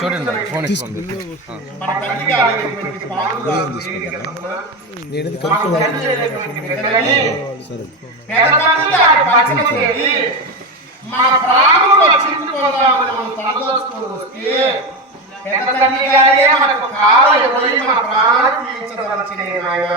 చూడండి ఫోన్ ఇస్తుంది మన తల్లి మన గారి వచనం చేరి మన ప్రాణములు రక్షించుకుందామని మనం తలదోచుకొని వస్తే పెద్ద తల్లి గారే మనకు కాల ఇవ్వని మన ప్రాణాన్ని తీర్చదలచిన నాయన.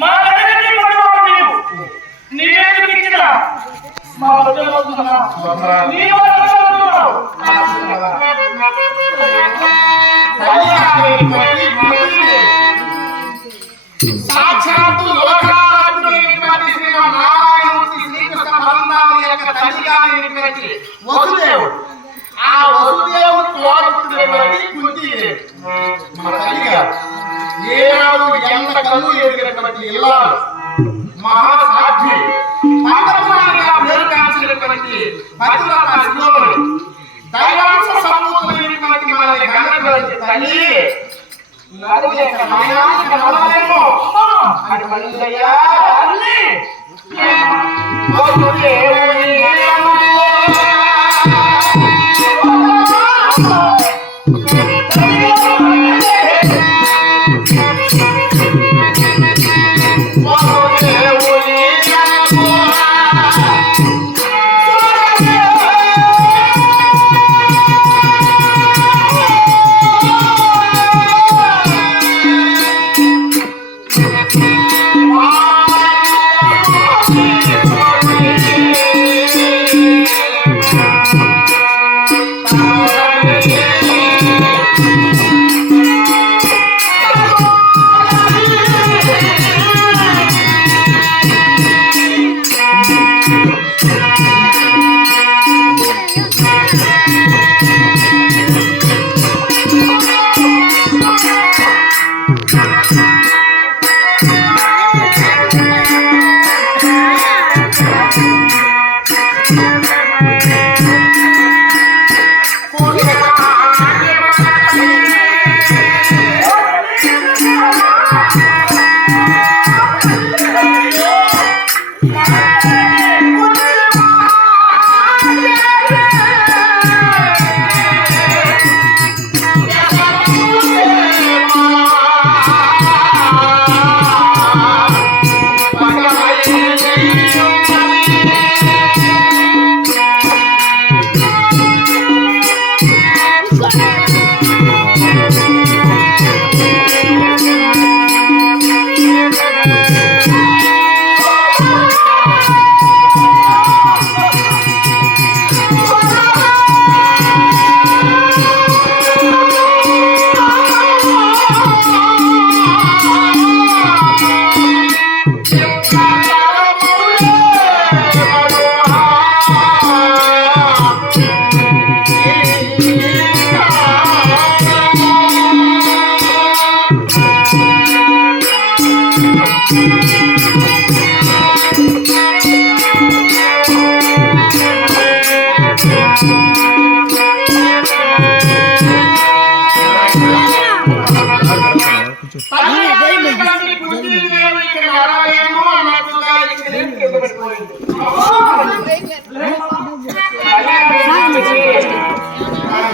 మా దగ్గరికి కొట్టుకోవు నీవు? నీవేందుకు ఇచ్చిన? మా వద్దవుతున్నా నీవు వద్దవుతున్నావు. సాక్షాత్తు లోకాధిపతి శ్రీమన్నారాయణమూర్తి శ్రీకృష్ణ యొక్క తల్లిగా అయినటువంటి వసుదేవుడు. ఆ వసుదేవుడు తోడుతున్నటువంటి కుంతి మన తల్లిగారు ఏనాడు ఎంత కళ్ళు ఎదిగినటువంటి ఇల్లాలు మహాసాధ్వి పండపురాణిగా పేరు కాల్చినటువంటి పతివ్రత శిరోమణి దైవాంశ సమూహమైనటువంటి మన గణపతి తల్లి నడవలేక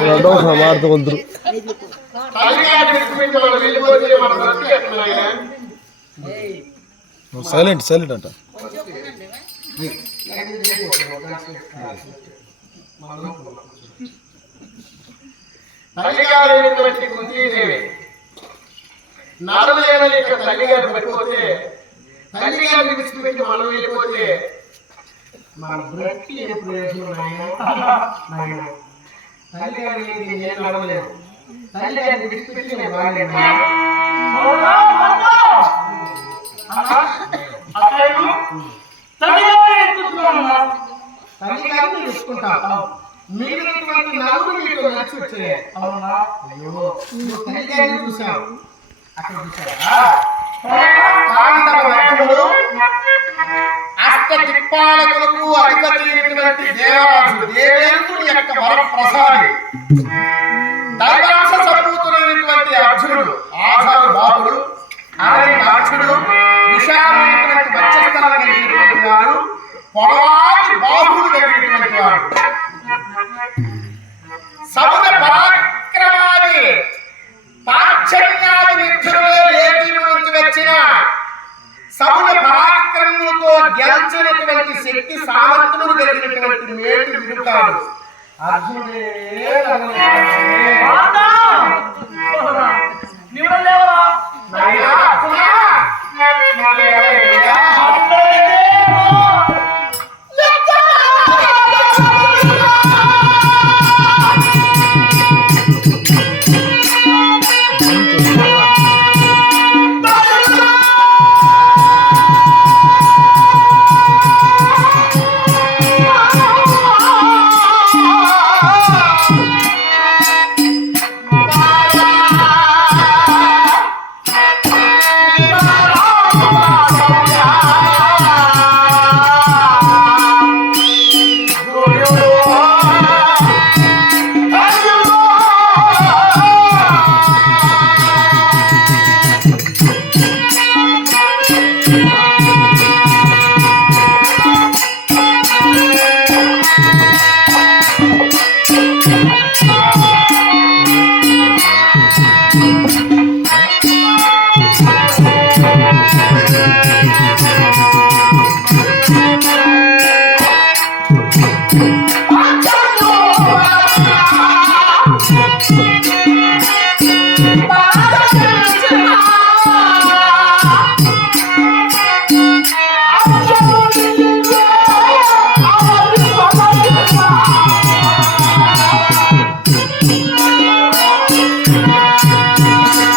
రెండో సమార్థ సైలెంట్ సైలెంట్ అంట. తల్లిగారైనటువంటి కుంతీదేవి నారదలేని యొక్క తల్లిగారు పడిపోతే తల్లిగారిని విడిచిపెట్టి మనం వెళ్ళిపోతే మన బ్రతికి ఏ ప్రయోజనం నాయన? తల్లిగారి లేనిది నేను విడిచిపెట్టి రాలేను మిగిలినటువంటి నలుగురు మీకు నచ్చి వచ్చే అవునా? అయ్యో నువ్వు తల్లిగారిని చూసావు అక్కడ చూసావా అధిపతి అయినటువంటి దేవరాజు దేవేంద్రుడి యొక్క వరప్రసాది. దైవాంశ సంభూతుడైనటువంటి అర్జునుడు ఆధారు బాబుడు ఆయన అర్జునుడు విశాలమైనటువంటి వచ్చస్థలం కలిగినటువంటి వారు పొడవా కలిగినటువంటి మేటి విరుతాడు అర్జునుడే నన్ను